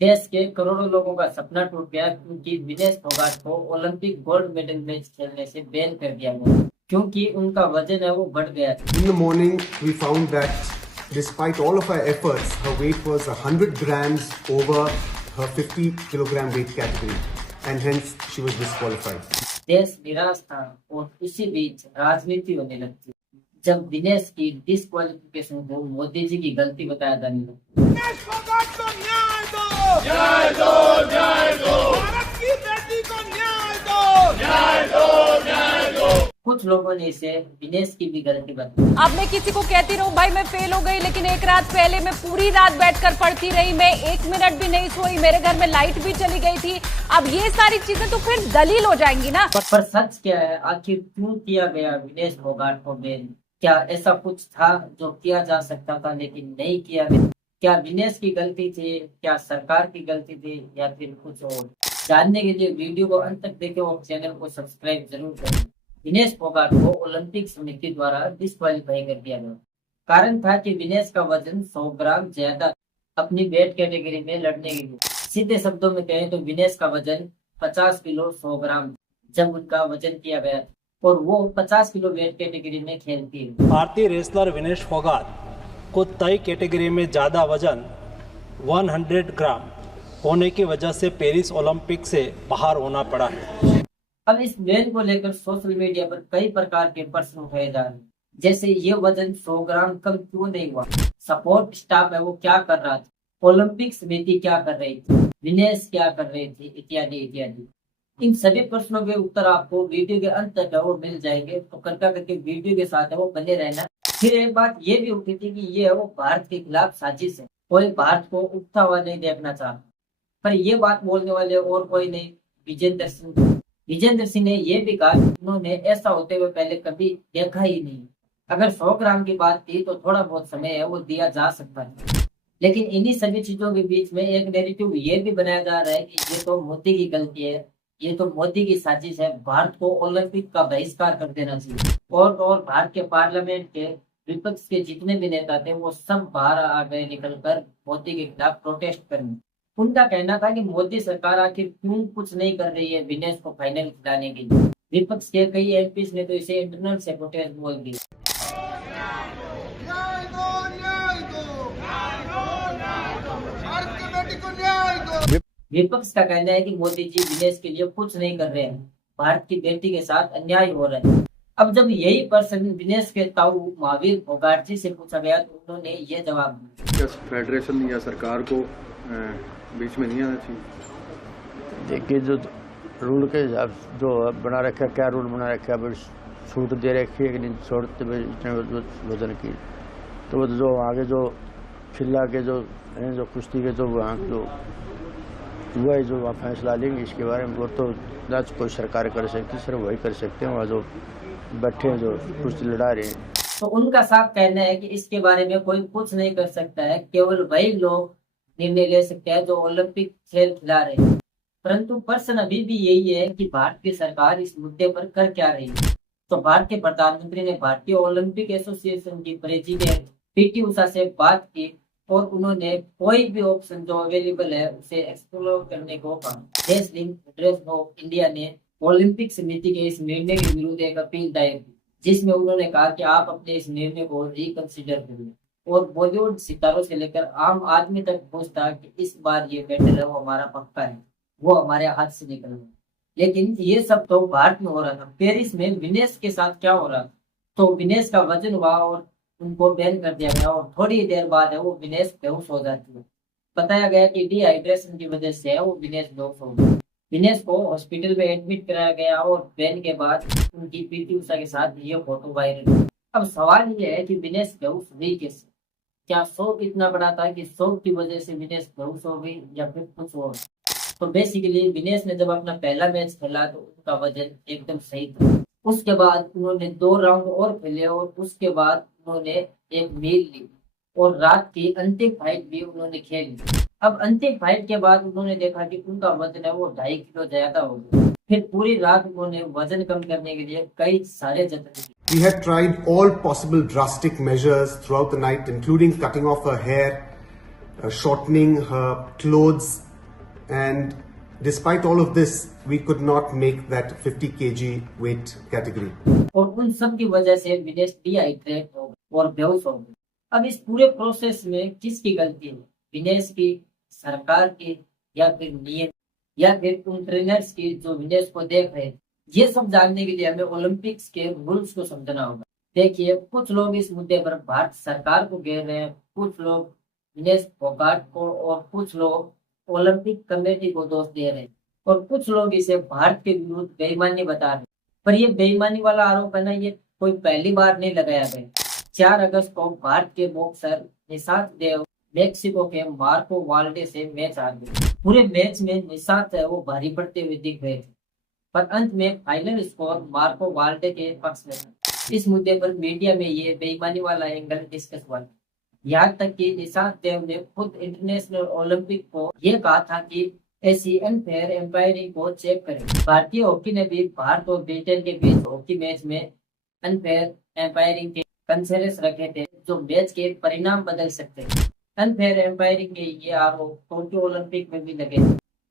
देश के करोड़ों लोगों का सपना टूट गया क्योंकि विनेश फोगाट को ओलंपिक गोल्ड मेडल मैच खेलने से बैन कर दिया गया क्योंकि उनका वजन है वो बढ़ गया था। In the morning, we found that despite all of our efforts, her weight was 100 grams over her 50 kilogram weight category, and hence she was disqualified. देश निराश था और इसी बीच राजनीति होने लगती जब दिनेश की डिस्क्वालिफिकेशन को मोदी जी की गलती बताया जाने लगा। दिनेश फोगाट को न्याय दो, न्याय दो, न्याय दो, भारत की बेटी को न्याय दो, न्याय दो, न्याय दो। कुछ लोगों ने इसे दिनेश की भी गलती बताई। अब मैं किसी को कहती रहूं भाई मैं फेल हो गई, लेकिन एक रात पहले मैं पूरी रात बैठकर पढ़ती रही, मैं 1 मिनट भी नहीं सोई, मेरे घर में लाइट भी चली गई थी। अब ये सारी चीजें तो फिर दलील हो जाएंगी ना। पर सच क्या है, आखिर क्यों किया गया विनेश फोगाट को बैन? क्या ऐसा कुछ था जो किया जा सकता था लेकिन नहीं किया गया? क्या विनेश की गलती थी, क्या सरकार की गलती थी, या फिर कुछ और? जानने के लिए वीडियो को अंत तक देखें और चैनल को सब्सक्राइब जरूर करें। विनेश फोगाट को ओलंपिक समिति द्वारा डिस्क्वालीफाई कर दिया गया। कारण था कि विनेश का वजन 100 ग्राम ज्यादा अपनी वेट कैटेगरी में लड़ने के लिए। सीधे शब्दों में कहें तो विनेश का वजन 50 किलो 100 ग्राम जब उनका वजन किया गया और वो 50 किलो वेट कैटेगरी में खेलती है। भारतीय रेसलर विनेश फोगाट को तय कैटेगरी में ज़्यादा वजन 100 ग्राम होने की वजह से पेरिस ओलंपिक से बाहर होना पड़ा है। अब इस बैन को लेकर सोशल मीडिया पर कई प्रकार के प्रश्न उठाए जा रहे हैं, जैसे ये वजन 100 ग्राम कम क्यों नहीं हुआ, सपोर्ट स्टाफ है वो क्या कर रहा था, ओलंपिक समिति क्या कर रही थी, विनेश क्या कर रही थी, इत्यादि इत्यादि। इन सभी प्रश्नों के उत्तर आपको वीडियो के अंत तक है वो मिल जाएंगे, तो कृपया करके वीडियो के साथ है वो बने रहना। फिर एक बात ये भी उठी थी कि ये है वो भारत के खिलाफ साजिश है, कोई भारत को उठता हुआ नहीं देखना चाहता। पर ये बात बोलने वाले और कोई नहीं, विजेंद्र सिंह। विजेंद्र सिंह ने यह भी कहा कि उन्होंने ऐसा होते हुए पहले कभी देखा ही नहीं। अगर 100 ग्राम की बात थी तो थोड़ा बहुत समय है वो दिया जा सकता है, लेकिन इन्हीं सभी चीजों के बीच में एक नैरेटिव ये भी बनाया जा रहा है कि ये तो मोदी की गलती है, ये तो मोदी की साजिश है, भारत को ओलंपिक का बहिष्कार कर देना चाहिए। और भारत के पार्लियामेंट के विपक्ष के जितने भी नेता थे वो सब बाहर आ गए निकलकर मोदी के खिलाफ प्रोटेस्ट करने। उनका कहना था कि मोदी सरकार आखिर क्यों कुछ नहीं कर रही है विनेश को फाइनल खिलाने के लिए। विपक्ष के कई एमपी ने तो इसे इंटरनल सेबोटेज बोल दिया। न्याय दो, न्याय दो, भारत की बेटी को न्याय दो। विपक्ष का कहना है कि मोदी जी विनेश के लिए कुछ नहीं कर रहे हैं, भारत की बेटी के साथ अन्याय हो रहा है। अब जब यही प्रश्न विनेश के ताऊ महावीर फोगाट जी से पूछा गया तो उन्होंने ये जवाब दिया। फेडरेशन या सरकार को बीच में नहीं आना चाहिए। देखिए जो रूल के हिसाब जो बना रखा है, क्या रूल बना रखा है, छूट दे रखी है कि नहीं छोड़ते इतने वजन की, तो वो जो आगे जो खिला के जो हैं जो कुश्ती के जो वहाँ जो हुआ है जो फैसला लेंगे इसके बारे में, वो तो ना कोई सरकार कर सकती, सिर्फ वही कर सकते हैं वहाँ जो बैठे हैं जो कुश्ती लड़ा रहे हैं। तो उनका साफ कहना है कि इसके बारे में कोई कुछ नहीं कर सकता है, केवल वही लोग निर्णय ले सकते हैं जो ओलंपिक खेल खिला रहे हैं। परंतु प्रश्न अभी भी यही है कि भारत की सरकार इस मुद्दे पर कर क्या रही है। तो भारत के प्रधानमंत्री ने भारतीय ओलंपिक एसोसिएशन की प्रेसिडेंट पीटी उषा से बात की और उन्होंने कोई भी ऑप्शन जो अवेलेबल है उसे एक्सप्लोर करने को कहा। देश लिंक फेडरेशन ऑफ इंडिया ने ओलंपिक समिति के इस निर्णय के विरुद्ध एक अपील दायर की, जिसमें उन्होंने कहा कि आप अपने इस निर्णय को रिकंसिडर करिए। और बॉलीवुड सितारों से लेकर आम आदमी तक पूछता कि इस बार ये मेडल है वो हमारा पक्का है, वो हमारे हाथ से निकल गया। लेकिन ये सब तो भारत में हो रहा था, पेरिस में विनेश के साथ क्या हो रहा था? तो विनेश का वजन हुआ और उनको बैन कर दिया गया और थोड़ी देर बाद है वो विनेश बेहोश हो जाती है। बताया गया कि डिहाइड्रेशन की वजह से वो विनेश बेहोश हो गई। विनेश को हॉस्पिटल में एडमिट कराया गया और बैन के बाद उनकी पीटी उषा के साथ ये फोटो वायरल हुई। अब सवाल ये है कि विनेश बेहोश हुई कैसे? क्या शौक इतना बड़ा था कि शौक की वजह से विनेश बेहोश हो गई या फिर कुछ और? तो बेसिकली विनेश ने जब अपना पहला मैच खेला तो उनका वजन एकदम सही था। उसके बाद उन्होंने 2 राउंड और खेले और उसके बाद उन्होंने एक मील ली और रात की अंतिम फाइट भी उन्होंने खेली। अब अंतिम फाइट के बाद उन्होंने देखा कि उनका वजन है वो 2.5 किलो ज्यादा हो गया। फिर पूरी रात उन्होंने वजन कम करने के लिए कई सारे जतन किए। We had tried all possible drastic measures throughout the night, including cutting off her hair, shortening her clothes, and despite all of this, we could not make that 50 kg weight category. और उन सब की वजह से Vinesh dehydrate हो गए और बेहोश हो गए। अब इस पूरे प्रोसेस में किसकी गलती है? विनेश की, सरकार की, या फिर नियम, या फिर उन ट्रेनर्स की जो विनेश को देख रहे हैं? ये सब जानने के लिए हमें ओलंपिक्स के रूल्स को समझना होगा। देखिए, कुछ लोग इस मुद्दे पर भारत सरकार को घेर रहे हैं, कुछ लोग विनेश फोगाट को और कुछ लोग ओलंपिक कमेटी को दोष दे रहे हैं और कुछ लोग इसे भारत के विरुद्ध बेईमानी बता रहे हैं। पर ये बेईमानी वाला आरोप है ना, ये कोई पहली बार नहीं लगाया गया। 4 अगस्त को भारत के बॉक्सर निशांत देव मेक्सिको के मार्को वाल्डे से मैच हार गए। पूरे मैच में निशांत है वो भारी पड़ते हुए दिख रहे थे, पर अंत में फाइनल स्कोर मार्को वाल्डे के पक्ष में था। इस मुद्दे पर मीडिया में ये बेईमानी वाला एंगल डिस्कस हुआ। यहाँ तक कि निशांत देव ने खुद इंटरनेशनल ओलंपिक को ये कहा था कि ऐसी अनफेयर एम्पायरिंग को चेक करें। भारतीय हॉकी ने भी भारत और ब्रिटेन के बीच हॉकी मैच में अनफेयर एम्पायरिंग के कंसेरेस रखे थे, जो मैच के परिणाम बदल सकते हैं। अनफेयर एम्पायरिंग के ये आरोप टोक्यो ओलंपिक में भी लगे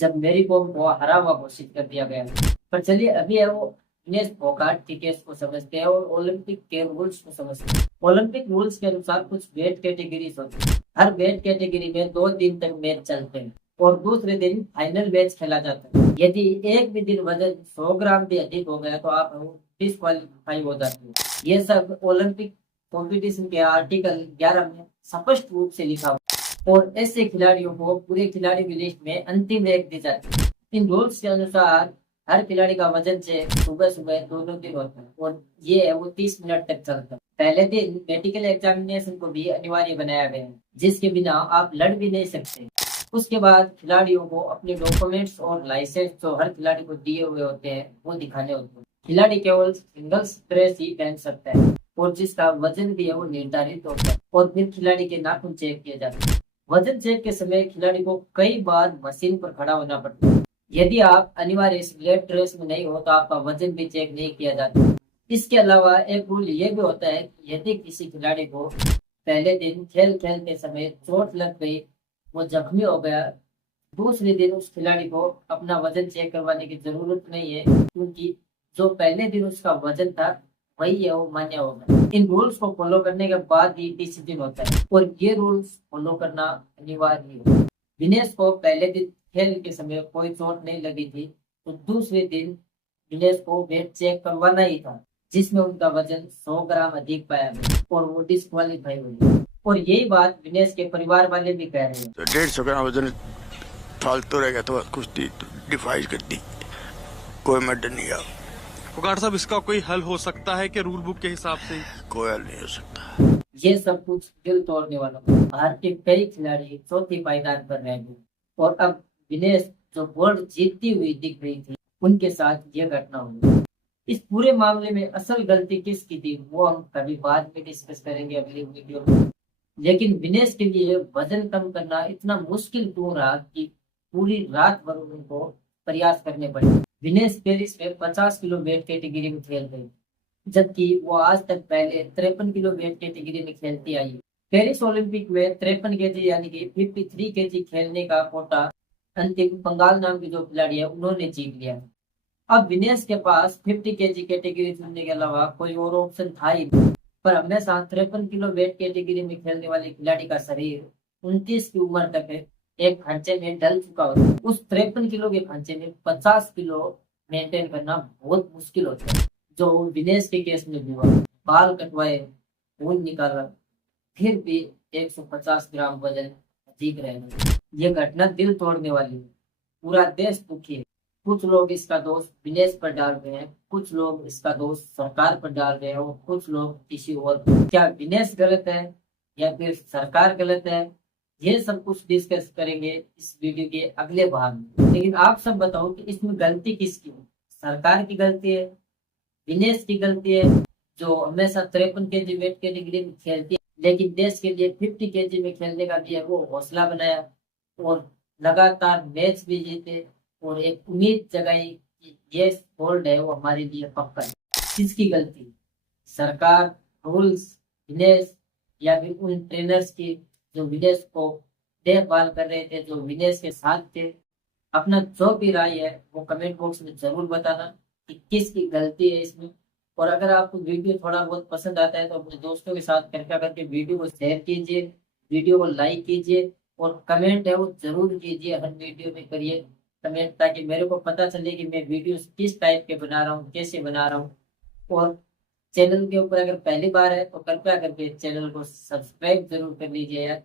जब मैरी कॉम को हरा हुआ घोषित कर दिया गया। पर चलिए, अभी है वो विनेश फोगाट के केस को समझते हैं और ओलंपिक के रूल्स को समझते हैं। ओलंपिक रूल्स के अनुसार कुछ वेट कैटेगरीज होती है। हर वेट कैटेगरी में 2 दिन तक मैच चलते हैं और दूसरे दिन फाइनल मैच खेला जाता है। यदि एक भी दिन वजन 100 ग्राम भी अधिक हो गया तो आप डिस्क्वालीफाई हो जाते हैं। ये सब ओलंपिक कॉम्पिटिशन के आर्टिकल 11 में स्पष्ट रूप से लिखा हुआ और ऐसे खिलाड़ियों को पूरे खिलाड़ी की लिस्ट में अंतिम रैंक दी जाती है। इन रूल्स के अनुसार हर खिलाड़ी का वजन चेक सुबह सुबह दोनों दिन होता है और ये है वो 30 मिनट तक चलता है। पहले दिन मेडिकल एग्जामिनेशन को भी अनिवार्य बनाया गया है, जिसके बिना आप लड़ भी नहीं सकते। उसके बाद खिलाड़ियों को अपने डॉक्यूमेंट्स और लाइसेंस जो हर खिलाड़ी को दिए हुए होते हैं वो दिखाने होते हैं। खिलाड़ी केवल सिंगल ड्रेस ही पहन सकता है और जिसका वजन भी है वो निर्धारित होता है और फिर खिलाड़ी के नाखून चेक किए जाते हैं। वजन चेक के समय खिलाड़ी को कई बार मशीन पर खड़ा होना पड़ता है। यदि आप अनिवार्य सिलेक्ट ड्रेस में नहीं हो तो आपका वजन भी चेक नहीं किया जाता। इसके अलावा एक रूल ये भी होता है कि यदि किसी खिलाड़ी को पहले दिन खेल खेलते समय चोट लग गई, वो जख्मी हो गया, दूसरे दिन उस खिलाड़ी को अपना वजन चेक करवाने की जरूरत नहीं है, क्योंकि जो पहले दिन उसका वजन था वही है वो मान्य होगा। इन रूल्स को फॉलो करने के बाद ही डिसिप्लिन होता है और ये रूल्स फॉलो करना अनिवार्य है। विनेश को पहले दिन खेल के समय कोई चोट नहीं लगी थी तो दूसरे दिन विनेश को वेट चेक करवाना ही था, जिसमें उनका वजन 100 ग्राम अधिक पाया गया और वो डिस्क्वालीफाई हुई। और यही बात विनेश के परिवार वाले भी कह रहे हैं। 150 ग्राम वजन फालतू रहेगा तो कुश्ती डिफाइज कर दी, कोई मेडल नहीं आ। फोगाट साहब, इसका कोई हल हो सकता है कि रूल बुक के हिसाब से? कोई हल नहीं हो सकता। ये सब कुछ दिल तोड़ने वाला। भारत के कई खिलाड़ी चौथी पायदान पर रह गए और अब विनेश जो गोल्ड जीतती हुई दिख रही थी, उनके साथ ये घटना हुई। इस पूरे मामले में असल गलती किसकी थी वो हम कभी बाद में डिस्कस करेंगे अगली वीडियो में। लेकिन विनेश के लिए वजन कम करना इतना मुश्किल क्यों रहा कि पूरी रात भर उनको प्रयास करने पड़े। विनेश पेरिस में 50 किलो वेट कैटेगरी में खेल गई, जबकि वो आज तक पहले 53 किलो वेट कैटेगरी में खेलती आई। पेरिस ओलंपिक में 53 केजी यानी कि 53 केजी खेलने का कोटा अंतिम बंगाल नाम की जो खिलाड़ी है उन्होंने जीत लिया। अब विनेश के पास 50 केजी कैटेगरी चुनने के अलावा कोई और ऑप्शन था ही नहीं। पर हमेशा 53 किलो वेट कैटेगरी में खेलने वाले खिलाड़ी का शरीर 29 की उम्र तक एक खांचे में डल चुका होता है। उस 53 किलो के खांचे में 50 किलो मेंटेन करना बहुत मुश्किल होता है, जो विनेश के केस में हुआ। बाल कटवाए, खून निकाला, फिर भी 150 ग्राम वजन अधिक रहेगा। ये घटना दिल तोड़ने वाली है। पूरा देश दुखी है। कुछ लोग इसका दोष विनेश पर डाल रहे हैं, कुछ लोग इसका दोष सरकार पर डाल रहे हैं और कुछ लोग किसी और। क्या विनेश गलत है या फिर सरकार गलत है, ये सब कुछ डिस्कस करेंगे इस वीडियो के अगले भाग में। लेकिन आप सब बताओ कि इसमें गलती किसकी है? सरकार की गलती है, विनेश की गलती है जो हमेशा 53 केजी वेट कैटेगरी में खेलती है, लेकिन देश के लिए 50 केजी में खेलने का भी है वो हौसला बनाया और लगातार मैच भी जीते और एक उम्मीद जगाई कि ये गोल्ड है वो हमारे लिए पक्का है। किसकी गलती? सरकार, रूल्स, विनेश या फिर उन ट्रेनर्स की जो विनेश को देखभाल कर रहे थे, जो विनेश के साथ थे। अपना जो भी राय है वो कमेंट बॉक्स में जरूर बताना कि किसकी गलती है इसमें। और अगर आपको वीडियो थोड़ा बहुत पसंद आता है तो अपने दोस्तों के साथ कृपया करके वीडियो को शेयर कीजिए, वीडियो को लाइक कीजिए और कमेंट है वो जरूर कीजिए। हर वीडियो में करिए कमेंट, ताकि मेरे को पता चले कि मैं वीडियो किस टाइप के बना रहा हूँ, कैसे बना रहा हूँ। और चैनल के ऊपर अगर पहली बार है तो कृपया करके चैनल को सब्सक्राइब जरूर कर लीजिए यार।